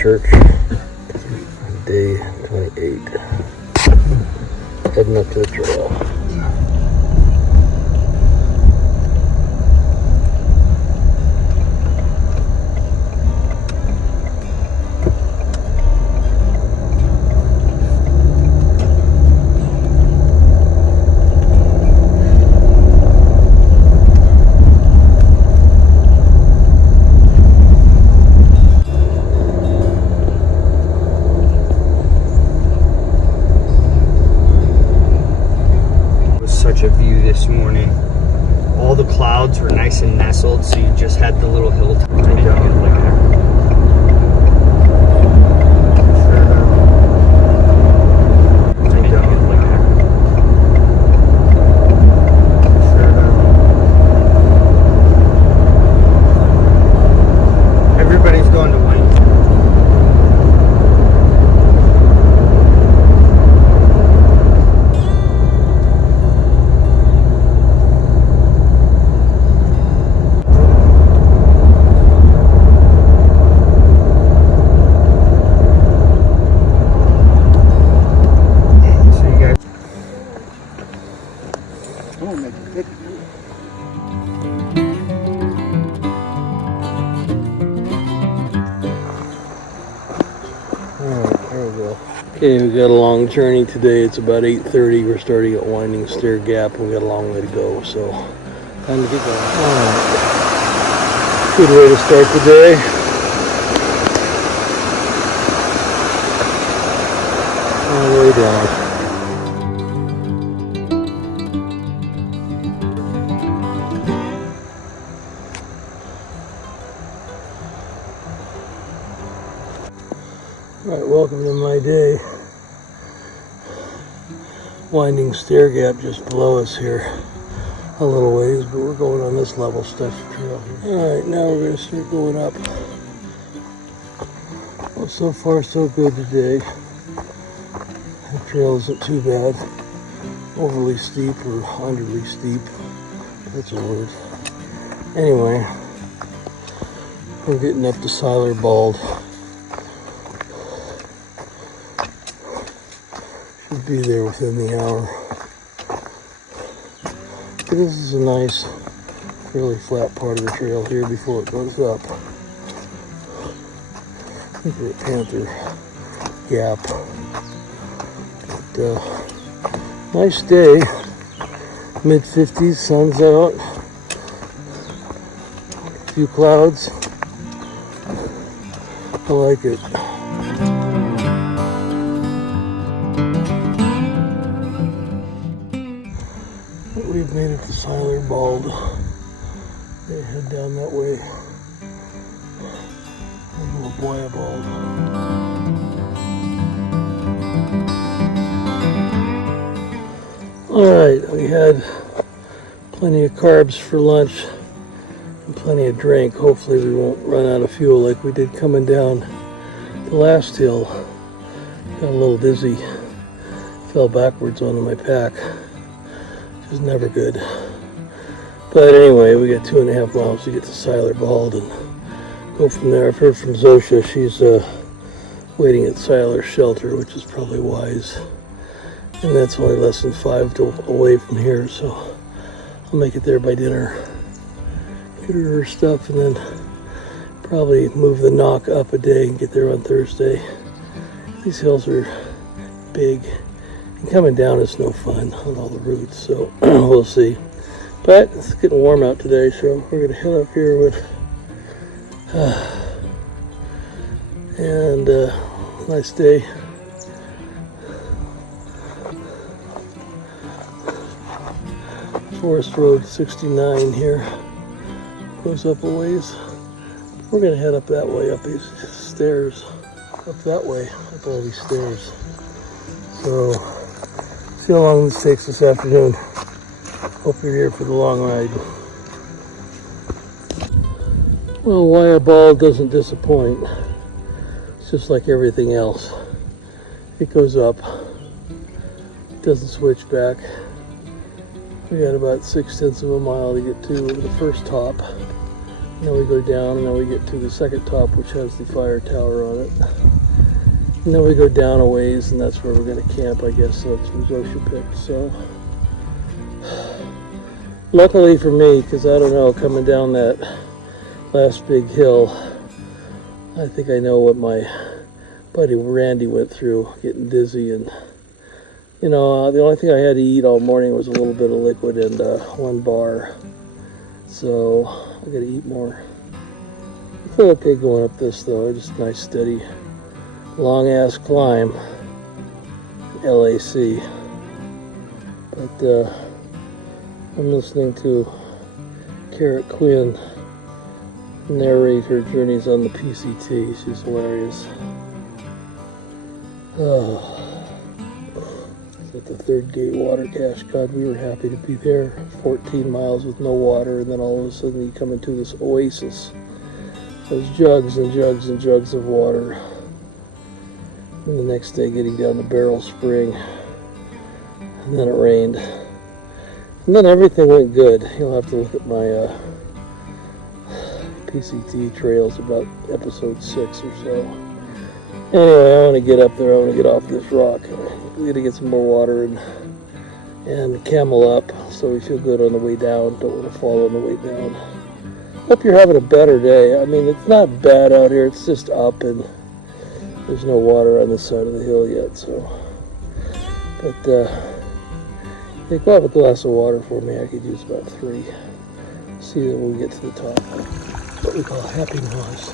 church. Day 28. Heading up to the trail. Such a view this morning. All the clouds were nice and nestled, so you just had the little hilltop. Everybody's going to win. Okay, we got a long journey today. It's about 8:30. We're starting at Winding Stair Gap, and we got a long way to go, so time to get going. Alright. Good way to start the day. All the way down. Alright, welcome to my day. Winding Stair Gap just below us here a little ways, but we're going on this level stuff trail here. Alright, now we're going to start going up. Well, so far so good today. The trail isn't too bad. Overly steep or underly steep. That's a word. Anyway, we're getting up to Siler Bald. Should be there within the hour. This is a nice, fairly flat part of the trail here before it goes up. I think we're at Panther Gap. But, nice day. Mid-50s, sun's out. A few clouds. I like it. We've made it to Siler Bald. They head down that way. Little Wiyah Bald. Alright, we had plenty of carbs for lunch and plenty of drink. Hopefully we won't run out of fuel like we did coming down the last hill. Got a little dizzy. Fell backwards onto my pack. Is never good. But anyway, we got 2.5 miles to get to Siler Bald and go from there. I've heard from Zosha, she's waiting at Siler's shelter, which is probably wise. And that's only less than 5 away from here, so I'll make it there by dinner. Get her stuff and then probably move the knock up a day and get there on Thursday. These hills are big. And coming down is no fun on all the routes, so we'll see. But it's getting warm out today, so we're going to head up here with nice day. Forest Road 69 here goes up a ways. We're going to head up that way, up these stairs, up that way, up all these stairs. So see how long this takes this afternoon. Hope you're here for the long ride. Well, Wiyah Bald doesn't disappoint. It's just like everything else. It goes up, it doesn't switch back. We got about 6/10 of a mile to get to the first top. Then we go down, and then we get to the second top, which has the fire tower on it. And then we go down a ways, and that's where we're going to camp, I guess. So that's what Zosha picked. So, luckily for me, because I don't know, coming down that last big hill, I think I know what my buddy Randy went through, getting dizzy. And, you know, the only thing I had to eat all morning was a little bit of liquid and one bar. So, I got to eat more. I feel okay going up this, though. Just a nice, steady, long-ass climb. LAC. But, I'm listening to Carrot Quinn narrate her journeys on the PCT. She's hilarious. Oh, at the third gate water cache. God, we were happy to be there. 14 miles with no water, and then all of a sudden you come into this oasis. There's jugs and jugs and jugs of water. And the next day getting down to Barrel Spring. And then it rained. And then everything went good. You'll have to look at my PCT trails about episode 6 or so. Anyway, I want to get up there. I want to get off this rock. We got to get some more water and camel up so we feel good on the way down. Don't want to fall on the way down. Hope you're having a better day. I mean, it's not bad out here. It's just up, and there's no water on this side of the hill yet. So, but hey, go have a glass of water for me. I could use about 3. See that when we get to the top. What we call Happy Moss.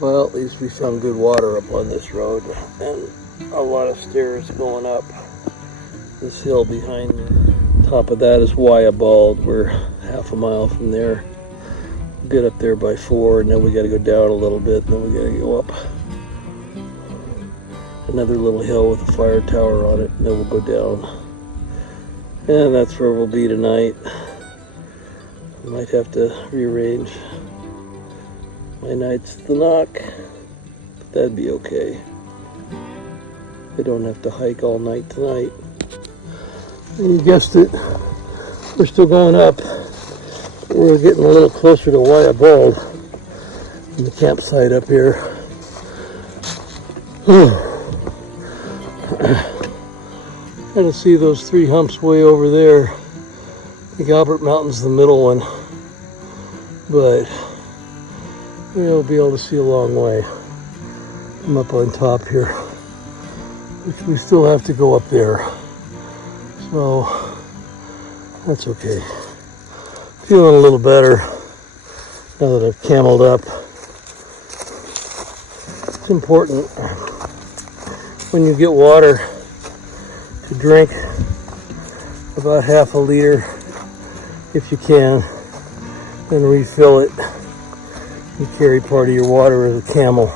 Well, at least we found good water up on this road, and a lot of stairs going up this hill behind me. Top of that is Wiyah Bald. We're half a mile from there. We'll get up there by 4, and then we got to go down a little bit, and then we got to go up another little hill with a fire tower on it, and then we'll go down. And that's where we'll be tonight. Might have to rearrange my nights at the Knock, but that'd be okay. I don't have to hike all night tonight. And you guessed it, we're still going up. We're getting a little closer to Wiyah Bald in the campsite up here. Kind of see those 3 humps way over there. I think Albert Mountain's the middle one, but we'll be able to see a long way. I'm up on top here, which we still have to go up there, so that's okay. Feeling a little better now that I've cameled up. It's important when you get water to drink about half a liter if you can, then refill it. You carry part of your water as a camel.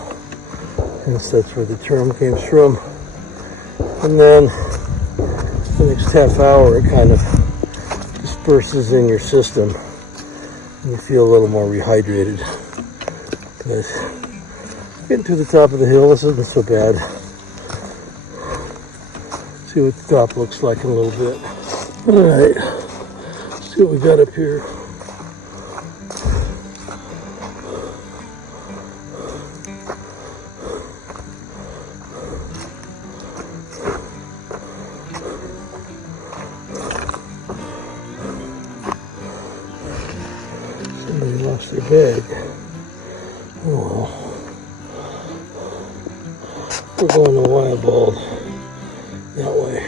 Yes, that's where the term came from. And then the next half hour it kind of disperses in your system and you feel a little more rehydrated. But getting to the top of the hill, this isn't so bad. See what the top looks like in a little bit. Alright, let's see what we got up here. Somebody lost their bag. Oh well. We're going to Wiyah Bald that way.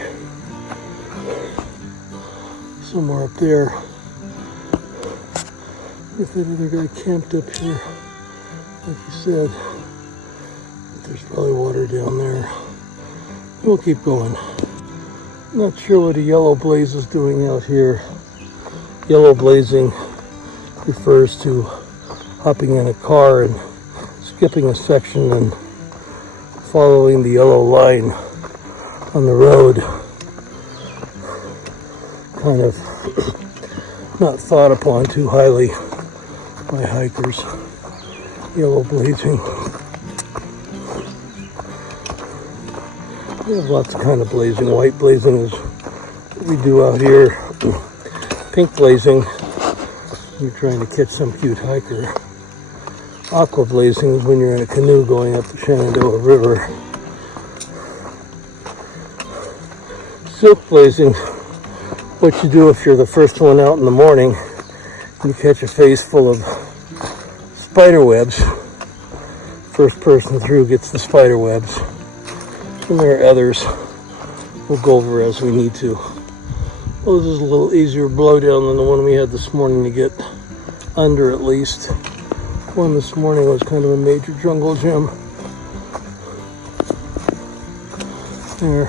Somewhere up there. If that other guy camped up here, like you said, but there's probably water down there. We'll keep going. I'm not sure what a yellow blaze is doing out here. Yellow blazing refers to hopping in a car and skipping a section and following the yellow line on the road. Kind of not thought upon too highly by hikers. Yellow blazing. We have lots of kind of blazing. White blazing is we do out here, pink blazing. You're trying to catch some cute hiker. Aqua blazing is when you're in a canoe going up the Shenandoah River. Silk blazing, what you do if you're the first one out in the morning and you catch a face full of spider webs. First person through gets the spider webs. And there are others we'll go over as we need to. Well, this is a little easier blowdown than the one we had this morning to get under at least. One this morning was kind of a major jungle gym. There,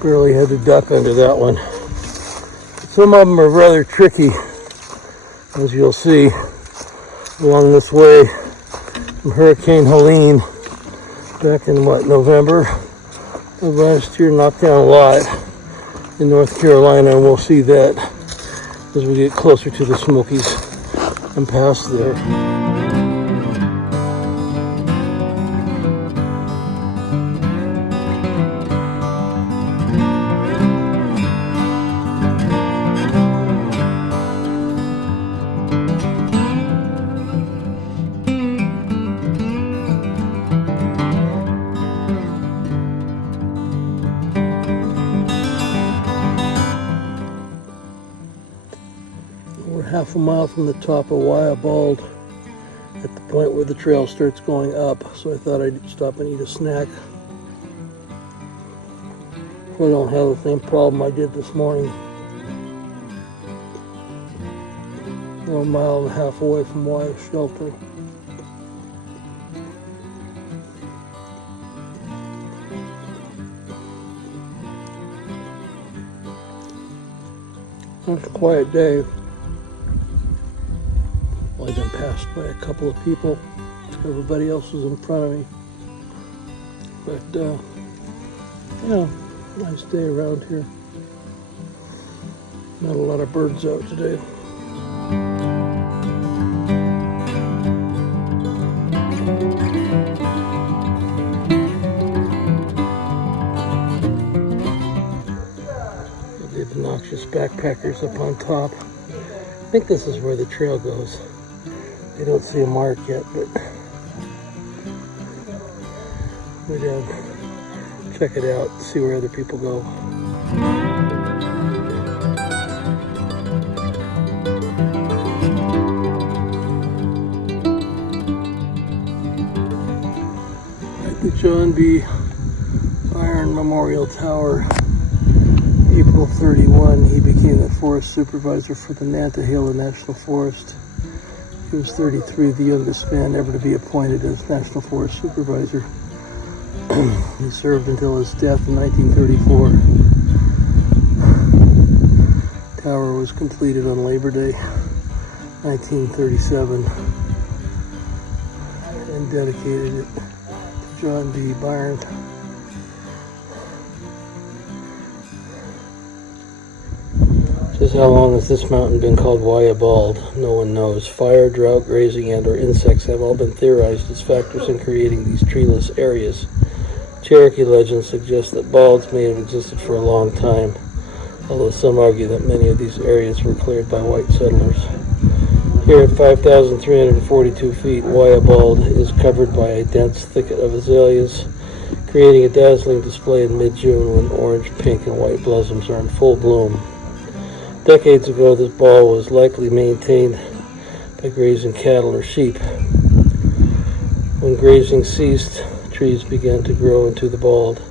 barely had to duck under that one. Some of them are rather tricky, as you'll see, along this way from Hurricane Helene back in November of last year, knocked down a lot in North Carolina, and we'll see that as we get closer to the Smokies and past there. We're half a mile from the top of Wiyah Bald at the point where the trail starts going up, so I thought I'd stop and eat a snack. So I don't have the same problem I did this morning. 1.5 miles away from Wiyah Shelter. It's a quiet day. I've been passed by a couple of people. Everybody else was in front of me. But, yeah, nice day around here. Not a lot of birds out today. The obnoxious backpackers up on top. I think this is where the trail goes. I don't see a mark yet, but we're down. Check it out, see where other people go. At the John B. Iron Memorial Tower, April 31, he became the forest supervisor for the Nantahala National Forest. He was 33, the youngest man ever to be appointed as National Forest Supervisor. He served until his death in 1934. The tower was completed on Labor Day, 1937, and dedicated it to John B. Byron. Just how long has this mountain been called Wiyah Bald? No one knows. Fire, drought, grazing, and or insects have all been theorized as factors in creating these treeless areas. Cherokee legends suggest that balds may have existed for a long time, although some argue that many of these areas were cleared by white settlers. Here at 5,342 feet, Wiyah Bald is covered by a dense thicket of azaleas, creating a dazzling display in mid-June when orange, pink, and white blossoms are in full bloom. Decades ago, this bald was likely maintained by grazing cattle or sheep. When grazing ceased, trees began to grow into the bald.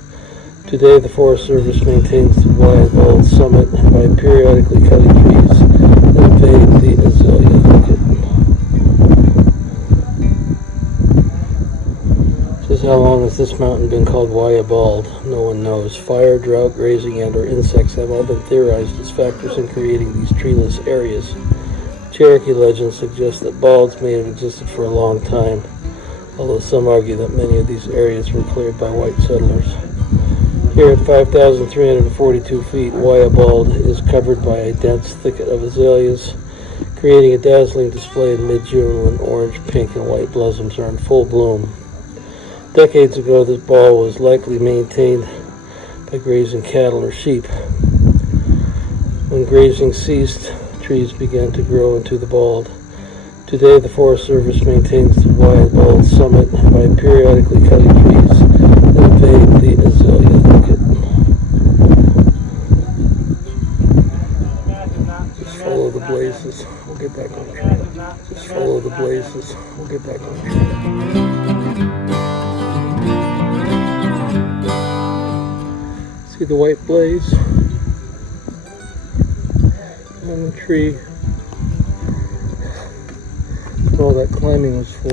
Today, the Forest Service maintains the Wiyah Bald summit by periodically cutting trees that invade the azalea thicket. Just how long has this mountain been called Wiyah Bald? No one knows. Fire, drought, grazing, and or insects have all been theorized as factors in creating these treeless areas. Cherokee legends suggest that balds may have existed for a long time, although some argue that many of these areas were cleared by white settlers. Here at 5,342 feet, Wiyah Bald is covered by a dense thicket of azaleas, creating a dazzling display in mid-June when orange, pink, and white blossoms are in full bloom. Decades ago, this bald was likely maintained by grazing cattle or sheep. When grazing ceased, trees began to grow into the bald. Today, the Forest Service maintains the wild bald summit by periodically cutting trees that invade the azalea thicket. Just follow the blazes. We'll get back on track. Just follow the blazes. We'll get back on track. See the white blaze on the tree. That's all that climbing was for.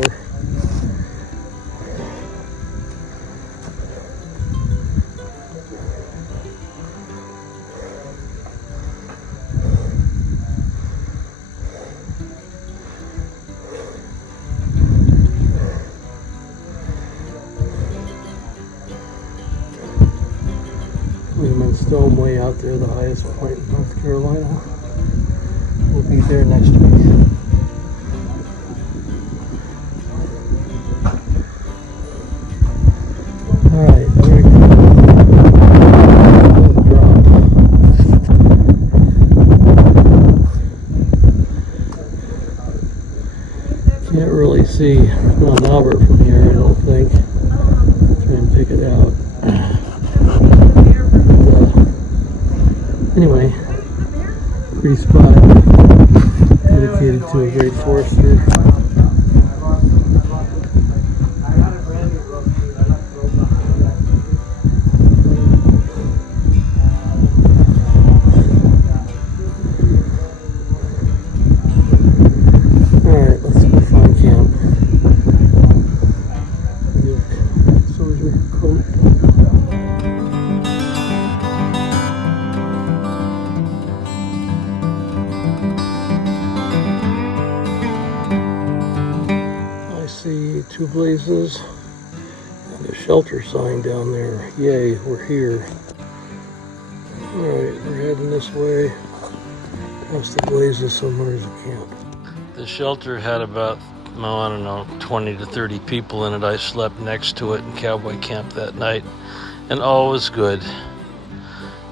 William's Dome way out there, the highest point in North Carolina. We'll be there next week. Alright, there we go. Drop. Can't really see Mount Albert from here, I don't think. Try and pick it out. Anyway, pretty spot dedicated to a great forester. Alright, let's go find camp. Soldier coat. See two blazes and a shelter sign down there. Yay, we're here. Alright, we're heading this way. Past the blazes, somewhere's a camp. The shelter had about, I don't know, 20 to 30 people in it. I slept next to it in cowboy camp that night, and all was good.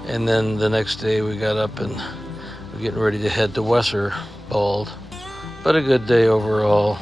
And then the next day we got up and we're getting ready to head to Wesser Bald. But a good day overall.